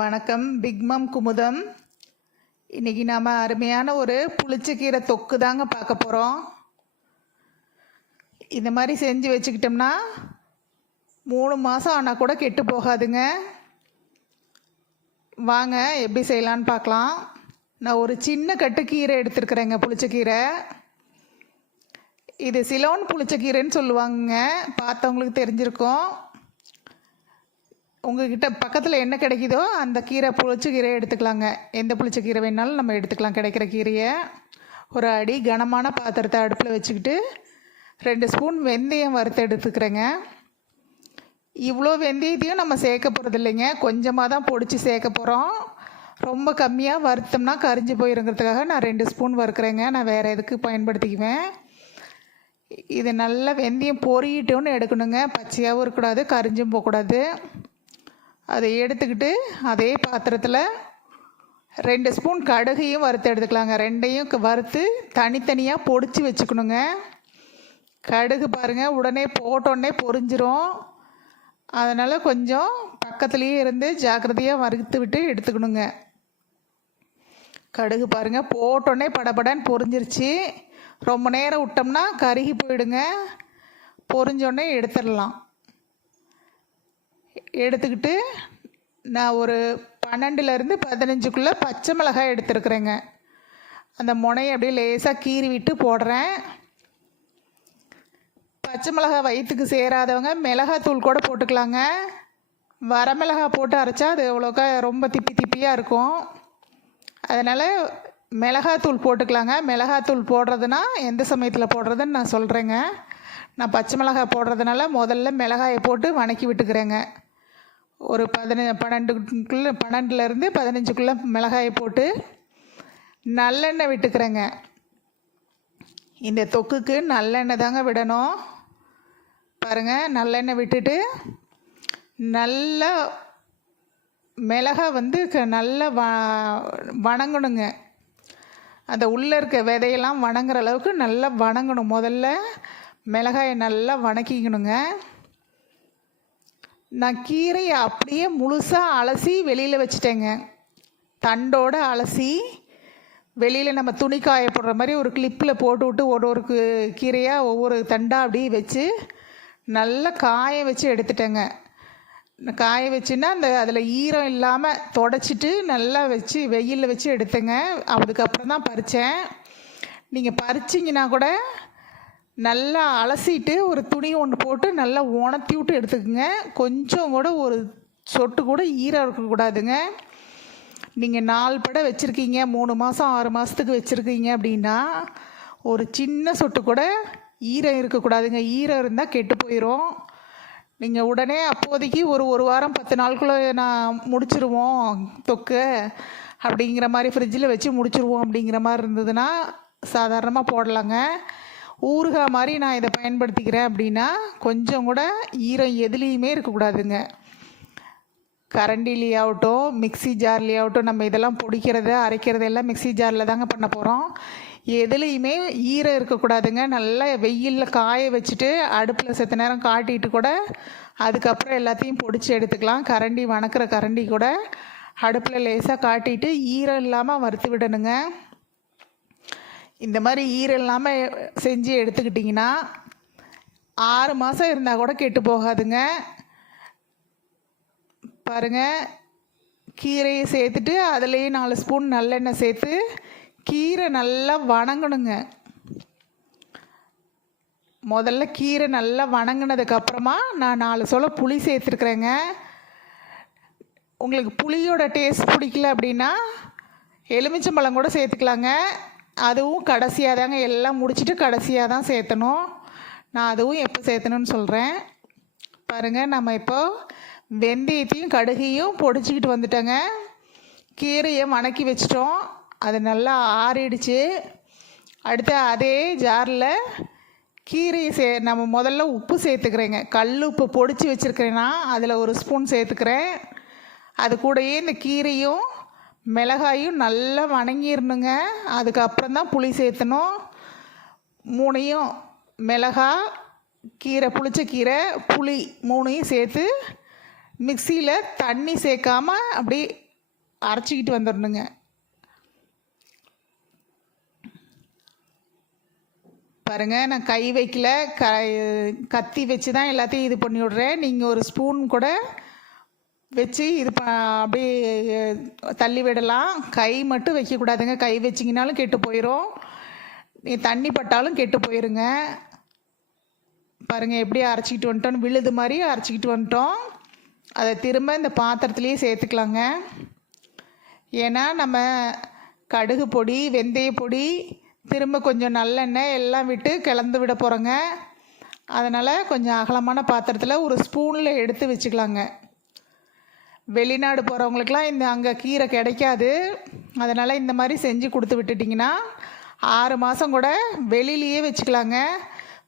வணக்கம். பிக்மம் குமுதம். இன்னைக்கு நாம் அருமையான ஒரு புளிச்சக்கீரை தொக்கு தாங்க பார்க்க போகிறோம் இந்த மாதிரி செஞ்சு வச்சுக்கிட்டோம்னா மூணு மாதம் ஆனால் கூட கெட்டு போகாதுங்க. வாங்க எப்படி செய்யலான்னு பார்க்கலாம். நான் ஒரு சின்ன கட்டு கீரை எடுத்துருக்குறேங்க புளிச்சக்கீரை. இது சிலோன் புளிச்சக்கீரைன்னு சொல்லுவாங்கங்க. பார்த்தவங்களுக்கு தெரிஞ்சிருக்கும். உங்ககிட்ட பக்கத்தில் என்ன கிடைக்குதோ அந்த கீரை புளிச்ச கீரையை எடுத்துக்கலாங்க. எந்த புளிச்ச கீரை வேணாலும் நம்ம எடுத்துக்கலாம். கிடைக்கிற கீரையை ஒரு அடி கனமான பாத்திரத்தை அடுப்பில் வச்சுக்கிட்டு ரெண்டு ஸ்பூன் வெந்தயம் வறுத்து எடுத்துக்கிறேங்க. இவ்வளோ வெந்தயத்தையும் நம்ம சேர்க்க போகிறது இல்லைங்க. கொஞ்சமாக தான் பொடிச்சு சேர்க்க போகிறோம் ரொம்ப கம்மியாக வறுத்தோம்னா கரிஞ்சு போயிருங்கிறதுக்காக நான் ரெண்டு ஸ்பூன் வறுக்கிறேங்க. நான் வேறு எதுக்கு பயன்படுத்திக்குவேன். இது நல்லா வெந்தயம் பொறியிட்டோன்னு எடுக்கணுங்க. பச்சையாகவும் இருக்கக்கூடாது கரிஞ்சும் போகக்கூடாது. அதை எடுத்துக்கிட்டு அதே பாத்திரத்தில் ரெண்டு ஸ்பூன் கடுகையும் வறுத்து எடுத்துக்கலாங்க. ரெண்டையும் வறுத்து தனித்தனியாக பொடிச்சு வச்சுக்கணுங்க. கடுகு பாருங்கள் உடனே போட்டோடனே பொரிஞ்சிரும். அதனால் கொஞ்சம் பக்கத்துலேயே இருந்து ஜாக்கிரதையாக வறுத்து விட்டு எடுத்துக்கணுங்க. கடுகு பாருங்கள் போட்டோடனே படபடன்னு பொரிஞ்சிருச்சு. ரொம்ப நேரம் விட்டோம்னா கருகி போயிடுங்க. பொரிஞ்சோடனே எடுத்துடலாம். எடுத்துக்கிட்டு நான் ஒரு பன்னெண்டுலேருந்து பதினஞ்சுக்குள்ளே பச்சை மிளகாய் எடுத்துருக்குறேங்க. அந்த முனையை அப்படியே லேசாக கீறி விட்டு போடுறேன். பச்சை மிளகாய் வயிற்றுக்கு சேராதவங்க மிளகாத்தூள் கூட போட்டுக்கலாங்க. வரமிளகாய் போட்டு அரைச்சா அது அவ்வளோக்கா ரொம்ப திப்பி திப்பியாக இருக்கும். அதனால் மிளகாத்தூள் போட்டுக்கலாங்க. மிளகாத்தூள் போடுறதுனா எந்த சமயத்தில் போடுறதுன்னு நான் சொல்கிறேங்க நான் பச்சை மிளகாய் போடுறதுனால முதல்ல மிளகாயை போட்டு வணக்கி விட்டுக்கிறேங்க. ஒரு பதினஞ்சு பன்னெண்டுக்குள்ளே பன்னெண்டுலேருந்து பதினஞ்சுக்குள்ளே மிளகாயை போட்டு நல்லெண்ணெய் விட்டுக்கிறேங்க. இந்த தொக்குக்கு நல்லெண்ணெய் தாங்க விடணும். பாருங்கள் நல்லெண்ணெய் விட்டுட்டு நல்லா மிளகா வந்து க- நல்லா வ வணங்கணுங்க. அந்த உள்ளே இருக்க விதையெல்லாம் வணங்குற அளவுக்கு நல்லா வணங்கணும். முதல்ல மிளகாயை நல்லா வணக்கிக்கணுங்க. நான் கீரையை அப்படியே முழுசாக அலசி வெளியில் வச்சுட்டேங்க. தண்டோட அலசி வெளியில் நம்ம துணி காய போடுற மாதிரி ஒரு கிளிப்பில் போட்டு விட்டு ஒரு ஒரு கீரையாக ஒவ்வொரு தண்டாக அப்படியே வச்சு நல்லா காய வச்சு எடுத்துட்டேங்க. காய வச்சுன்னா அந்த அதில் ஈரம் இல்லாமல் தொடச்சிட்டு நல்லா வச்சு வெயிலில் வச்சு எடுத்தேங்க. அதுக்கப்புறம் தான் பறித்தேன் நீங்கள் பறிச்சிங்கன்னா கூட நல்லா அலசிட்டு ஒரு துணி ஒன்று போட்டு நல்லா உணர்த்தி விட்டு எடுத்துக்கோங்க. கொஞ்சம் கூட ஒரு சொட்டு கூட ஈரம் இருக்கக்கூடாதுங்க நீங்கள் நாலு படம் வச்சுருக்கீங்க மூணு மாதம் ஆறு மாதத்துக்கு வச்சுருக்கீங்க அப்படின்னா ஒரு சின்ன சொட்டு கூட ஈரம் இருக்கக்கூடாதுங்க ஈரம் இருந்தால் கெட்டு போயிடும் நீங்கள் உடனே அப்போதைக்கு ஒரு ஒரு வாரம் பத்து நாளுக்குள்ளே நான் முடிச்சிருவோம் தொக்கு அப்படிங்கிற மாதிரி ஃப்ரிட்ஜில் வச்சு முடிச்சிருவோம் அப்படிங்கிற மாதிரி இருந்ததுன்னா சாதாரணமாக போடலாங்க. ஊறுகாய் மாதிரி நான் இதை பயன்படுத்திக்கிறேன் அப்படின்னா கொஞ்சம் கூட ஈரம் எதுலேயுமே இருக்கக்கூடாதுங்க. கரண்டிலேயாகட்டும் மிக்ஸி ஜார்லேயாகட்டும் நம்ம இதெல்லாம் பொடிக்கிறது அரைக்கிறது எல்லாம் மிக்ஸி ஜாரில் தாங்க பண்ண போகிறோம். எதுலேயுமே ஈரம் இருக்கக்கூடாதுங்க. நல்லா வெயிலில் காய வச்சுட்டு அடுப்பில் செத்த நேரம் காட்டிட்டு கூட அதுக்கப்புறம் எல்லாத்தையும் பொடிச்சு எடுத்துக்கலாம். கரண்டி வணக்கிற கரண்டி கூட அடுப்பில் லேசாக காட்டிட்டு ஈரம் இல்லாமல் வறுத்து விடணுங்க. இந்த மாதிரி ஈரம் இல்லாமல் செஞ்சு எடுத்துக்கிட்டிங்கன்னா ஆறு மாதம் இருந்தால் கூட கெட்டு போகாதுங்க. பாருங்கள் கீரையை சேர்த்துட்டு அதுலேயே நாலு ஸ்பூன் நல்லெண்ணெய் சேர்த்து கீரை நல்லா வணங்கணுங்க. முதல்ல கீரை நல்லா வணங்கினதுக்கப்புறமா நான் நாலு சொல புளி சேர்த்துருக்குறேங்க. உங்களுக்கு புளியோட டேஸ்ட் பிடிக்கல அப்படின்னா எலுமிச்சம்பழம் கூட சேர்த்துக்கலாங்க. அதுவும் கடைசியாக தாங்க எல்லாம் முடிச்சிட்டு கடைசியாக தான் சேர்த்தணும். நான் அதுவும் எப்போ சேர்த்தணும்னு சொல்கிறேன் பாருங்கள் நம்ம இப்போ வெந்தயத்தையும் கடுகையும் பொடிச்சிக்கிட்டு வந்துட்டோங்க. கீரையை வணக்கி வச்சிட்டோம். அது நல்லா ஆறிடுச்சு. அடுத்து அதே ஜாரில் கீரையை சே நம்ம முதல்ல உப்பு சேர்த்துக்கிறேங்க. கல் உப்பு பொடிச்சு வச்சுருக்கிறேன்னா அதில் ஒரு ஸ்பூன் சேர்த்துக்கிறேன். அது கூடயே இந்த கீரையும் மிளகாயும் நல்லா வணங்கிடணுங்க அதுக்கப்புறம் தான் புளி சேர்த்தணும். மூணையும் மிளகாய் கீரை புளிச்ச கீரை புளி மூணையும் சேர்த்து மிக்சியில் தண்ணி சேர்க்காம அப்படி அரைச்சிக்கிட்டு வந்துடணுங்க பாருங்க நான் கை வைக்கல. க கத்தி வச்சு தான் எல்லாத்தையும் இது பண்ணி விட்றேன். நீங்கள் ஒரு ஸ்பூன் கூட வச்சு இது அப்படியே தள்ளி விடலாம். கை மட்டும் வைக்கக்கூடாதுங்க. கை வச்சிங்கனாலும் கெட்டு போயிடும் நீ தண்ணி பட்டாலும் கெட்டு போயிருங்க. பாருங்கள் எப்படி அரைச்சிக்கிட்டு வந்துட்டோம். விழுது மாதிரி அரைச்சிக்கிட்டு வந்துட்டோம். அதை திரும்ப இந்த பாத்திரத்துலேயே சேர்த்துக்கலாங்க. ஏன்னா நம்ம கடுகு பொடி வெந்தய பொடி திரும்ப கொஞ்சம் நல்லெண்ணெய் எல்லாம் விட்டு கிளந்து விட போகிறோங்க அதனால் கொஞ்சம் அகலமான பாத்திரத்தில் ஒரு ஸ்பூனில் எடுத்து வச்சுக்கலாங்க. வெளிநாடு போகிறவங்களுக்குலாம் இந்த அங்கே கீரை கிடைக்காது. அதனால் இந்த மாதிரி செஞ்சு கொடுத்து விட்டுட்டிங்கன்னா ஆறு மாதம் கூட வெளியிலேயே வச்சுக்கலாங்க.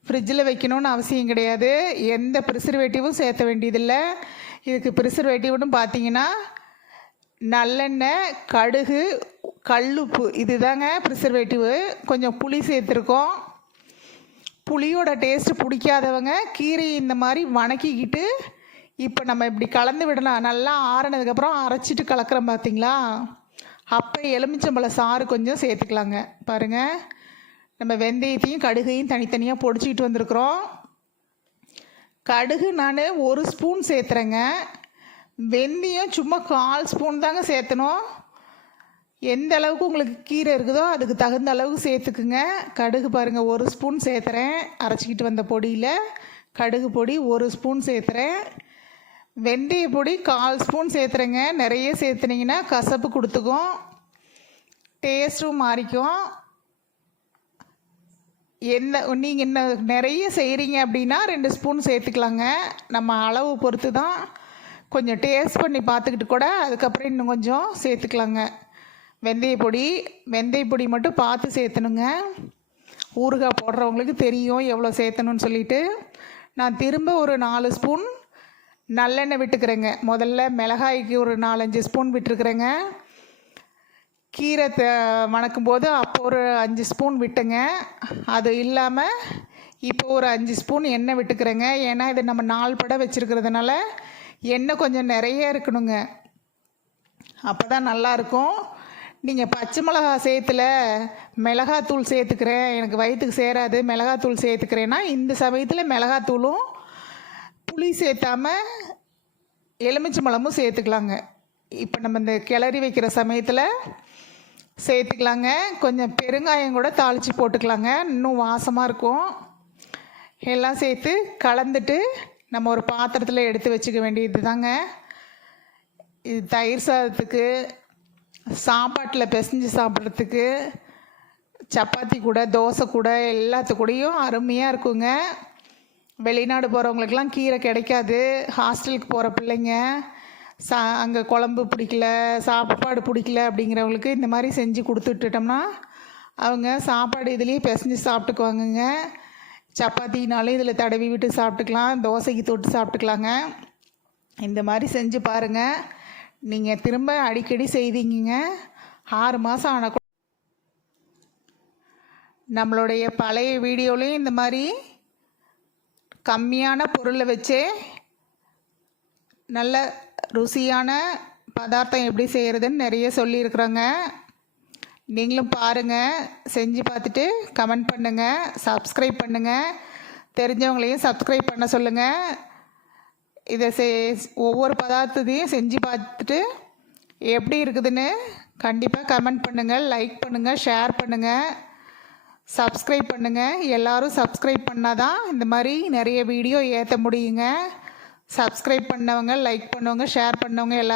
ஃப்ரிட்ஜில் வைக்கணும்னு அவசியம் கிடையாது. எந்த ப்ரிசர்வேட்டிவும் சேர்த்த வேண்டியதில்லை. இதுக்கு ப்ரிசர்வேட்டிவ்னு பார்த்தீங்கன்னா நல்லெண்ணெய் கடுகு கல்லுப்பு. இதுதாங்க ப்ரிசர்வேட்டிவு கொஞ்சம் புளி சேர்த்துருக்கோம். புளியோட டேஸ்ட்டு பிடிக்காதவங்க கீரை இந்த மாதிரி வணக்கிக்கிட்டு இப்போ நம்ம இப்படி கலந்து விடலாம். நல்லா ஆறினதுக்கப்புறம் அரைச்சிட்டு கலக்கிறோம் பார்த்தீங்களா அப்போ எலுமிச்சம்பழ சாறு கொஞ்சம் சேர்த்துக்கலாங்க. பாருங்கள் நம்ம வெந்தயத்தையும் கடுகையும் தனித்தனியாக பொடிச்சிக்கிட்டு வந்திருக்குறோம். கடுகு நான் ஒரு ஸ்பூன் சேர்த்துறேங்க. வெந்தயம் சும்மா கால் ஸ்பூன் தாங்க சேர்த்தணும். எந்த அளவுக்கு உங்களுக்கு கீரை இருக்குதோ அதுக்கு தகுந்த அளவுக்கு சேர்த்துக்குங்க. கடுகு பாருங்கள் ஒரு ஸ்பூன் சேர்த்துறேன். அரைச்சிக்கிட்டு வந்த பொடியில் கடுகு பொடி ஒரு ஸ்பூன் சேர்த்துறேன். வெந்தய பொடி கால் ஸ்பூன் சேர்த்துறேங்க நிறைய சேர்த்துனீங்கன்னா கசப்பு கொடுத்துக்கும். டேஸ்ட்டும் மாறிக்கும். என்ன நீங்கள் என்ன நிறைய செய்கிறீங்க அப்படின்னா ரெண்டு ஸ்பூன் சேர்த்துக்கலாங்க. நம்ம அளவு பொறுத்து தான் கொஞ்சம் டேஸ்ட் பண்ணி பார்த்துக்கிட்டு கூட அதுக்கப்புறம் இன்னும் கொஞ்சம் சேர்த்துக்கலாங்க. வெந்தய பொடி வெந்தய பொடி மட்டும் பார்த்து சேர்த்தணுங்க. ஊறுகாய் போடுறவங்களுக்கு தெரியும் எவ்வளோ சேர்த்தணும்னு சொல்லிட்டு. நான் திரும்ப ஒரு நாலு ஸ்பூன் நல்லெண்ணெய் விட்டுக்கிறேங்க. முதல்ல மிளகாய்க்கு ஒரு நாலஞ்சு ஸ்பூன் விட்டுருக்குறேங்க. கீரை த வணக்கும் போது அப்போ ஒரு அஞ்சு ஸ்பூன் விட்டுங்க. அது இல்லாமல் இப்போ ஒரு அஞ்சு ஸ்பூன் எண்ணெய் விட்டுக்கிறேங்க. ஏன்னா இது நம்ம நாள் படம் வச்சுருக்கிறதுனால எண்ணெய் கொஞ்சம் நிறைய இருக்கணுங்க. அப்போ தான் நல்லாயிருக்கும் நீங்கள் பச்சை மிளகா சேர்த்துல மிளகாத்தூள் சேர்த்துக்கிறேன். எனக்கு வயிற்றுக்கு சேராது. மிளகாத்தூள் சேர்த்துக்கிறேன்னா இந்த சமயத்தில் மிளகாத்தூளும் புளி சேர்த்தாம எலுமிச்சை மிளமும் சேர்த்துக்கலாங்க. இப்போ நம்ம இந்த கிளறி வைக்கிற சமயத்தில் சேர்த்துக்கலாங்க. கொஞ்சம் பெருங்காயம் கூட தாளித்து போட்டுக்கலாங்க. இன்னும் வாசமாக இருக்கும். எல்லாம் சேர்த்து கலந்துட்டு நம்ம ஒரு பாத்திரத்தில் எடுத்து வச்சுக்க வேண்டியது தாங்க இது தயிர் சாதத்துக்கு சாப்பாட்டில் பிசைஞ்சு சாப்பிட்றதுக்கு சப்பாத்தி கூட தோசை கூட எல்லாத்து கூடயும் அருமையாக இருக்குங்க. வெளிநாடு போகிறவங்களுக்கெல்லாம் கீரை கிடைக்காது. ஹாஸ்டலுக்கு போகிற பிள்ளைங்க சா அங்கே குழம்பு பிடிக்கல சாப்பாடு பிடிக்கல அப்படிங்கிறவங்களுக்கு இந்த மாதிரி செஞ்சு கொடுத்துட்டுட்டோம்னா அவங்க சாப்பாடு இதுலேயே பிசைஞ்சு சாப்பிட்டுக்குவாங்கங்க. சப்பாத்தினாலும் இதில் தடவி விட்டு சாப்பிட்டுக்கலாம் தோசைக்கு தொட்டு சாப்பிட்டுக்கலாங்க. இந்த மாதிரி செஞ்சு பாருங்கள் நீங்கள் திரும்ப அடிக்கடி செய்தீங்க ஆறு மாதம் ஆன நம்மளுடைய பழைய வீடியோலையும் இந்த மாதிரி கம்மியான பொருளை வச்சே நல்ல ருசியான பதார்த்தம் எப்படி செய்கிறதுன்னு நிறைய சொல்லியிருக்கிறோங்க. நீங்களும் பாருங்கள் செஞ்சு பார்த்துட்டு கமெண்ட் பண்ணுங்கள் சப்ஸ்கிரைப் பண்ணுங்கள் தெரிஞ்சவங்களையும் சப்ஸ்கிரைப் பண்ண சொல்லுங்கள் இதை செ ஒவ்வொரு பதார்த்தத்தையும் செஞ்சு பார்த்துட்டு எப்படி இருக்குதுன்னு கண்டிப்பாக கமெண்ட் பண்ணுங்கள் லைக் பண்ணுங்கள் ஷேர் பண்ணுங்கள் சப்ஸ்கிரைப் பண்ணுங்கள் எல்லோரும் சப்ஸ்கிரைப் பண்ணால் தான் இந்த மாதிரி நிறைய வீடியோ ஏற்ற முடியுங்க. சப்ஸ்கிரைப் பண்ணவங்க லைக் பண்ணவங்க ஷேர் பண்ணவங்க எல்லா